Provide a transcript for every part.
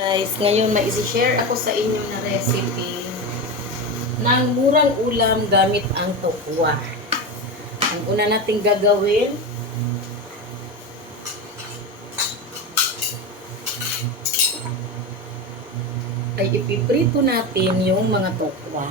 Guys, ngayon may isi-share ako sa inyo na recipe ng murang ulam gamit ang tokwa. Ang una nating gagawin ay ipiprito natin yung mga tokwa.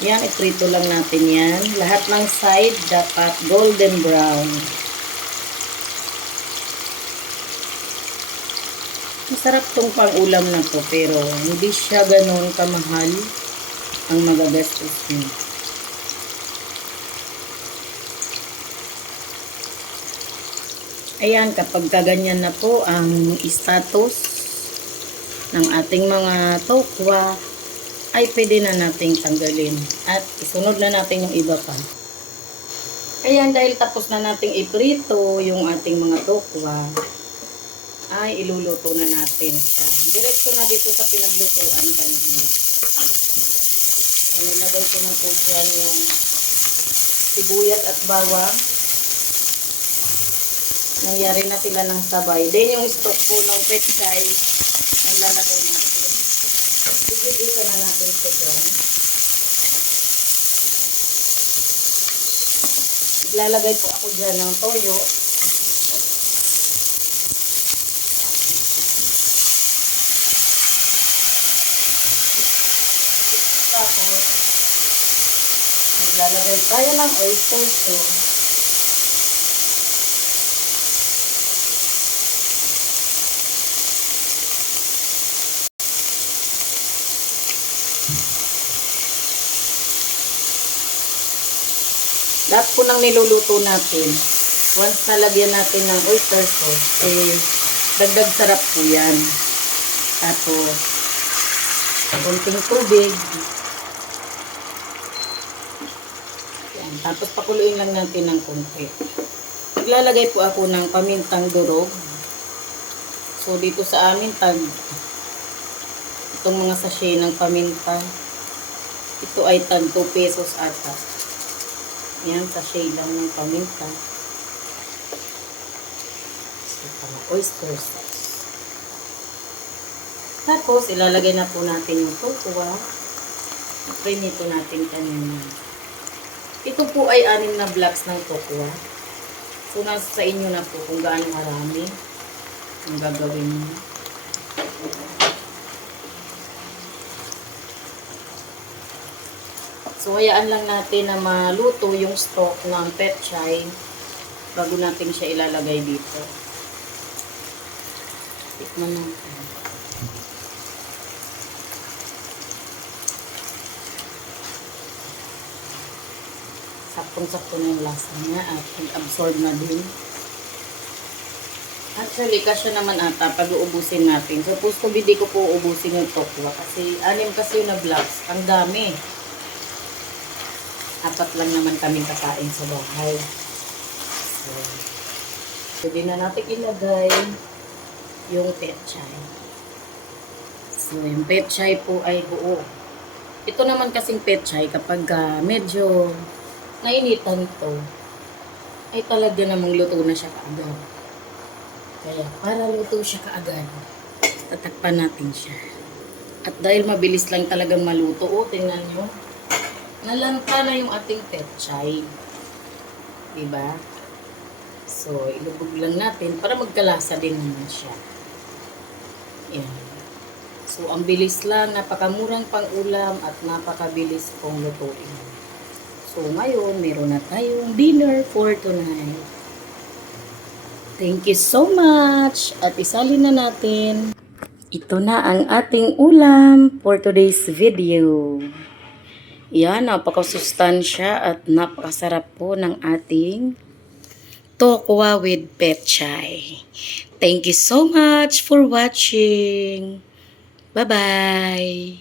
Yan, iprito lang natin yan. Lahat ng side dapat golden brown. Masarap tong pang-ulam na to, pero hindi siya ganoon kamahal ang magagastos niyo. Ayan, kapag kaganyan na po ang status ng ating mga tokwa, ay pwede na nating tanggalin. At isunod na natin yung iba pa. Ayan, dahil tapos na nating iprito yung ating mga tokwa, ay iluluto na natin siya. Diretso na dito sa pinaglutuan kanina. Nilagay ko na po dyan yung sibuyas at bawang. Nangyari na sila ng sabay. Then yung stock po ng pechay, naglalagay natin. Igigisa na natin ito dyan. Naglalagay po ako dyan ng toyo. Tapos, naglalagay tayo ng oyster sauce. Lahat po ng niluluto natin, once nalagyan natin ng oyster sauce, dagdag sarap po yan. Tapos, konting tubig. Yan. Tapos, pakuluin lang natin ng konti. Naglalagay po ako ng pamintang durog. So, dito sa amin, itong mga sachet ng paminta, ito ay tag 2 pesos ata. Yan, sachet lang ng paminta. Oyster sauce. Tapos, ilalagay na po natin yung tokwa. Prinito natin kanina. Ito po ay 6 na blocks ng tokwa. So, nasa sa inyo na po kung gaano marami ang gagawin niyo. So, hayaan lang natin na maluto yung stock ng pechay bago natin siya ilalagay dito. Tikman natin. Saktong-sakto na yung lasa niya at absorb na din. Actually, kasya naman ata pag uubusin natin. So, supposed to be di ko po uubusin yung tokwa kasi 6 kasi yung na blocks. Ang dami. 4 lang naman kaming kakain sa bahay. So, pwede na natin ilagay yung pechay. So, yung pechay po ay buo. Ito naman kasing pechay kapag medyo nainitan to, ay talaga namang luto na siya kaagad. Kaya, para luto siya kaagad, tatakpan natin siya. At dahil mabilis lang talagang maluto, tingnan nyo, nalanta na yung ating pechay. Diba? So, ilubog lang natin para magkalasa din naman siya. Yan. So, ang bilis lang, napakamurang pang-ulam at napakabilis pong lutuin. So, ngayon, meron na tayong dinner for tonight. Thank you so much! At isalin na natin. Ito na ang ating ulam for today's video. Yan, napakasustansya at napakasarap po ng ating tokwa with petchay. Thank you so much for watching. Bye-bye!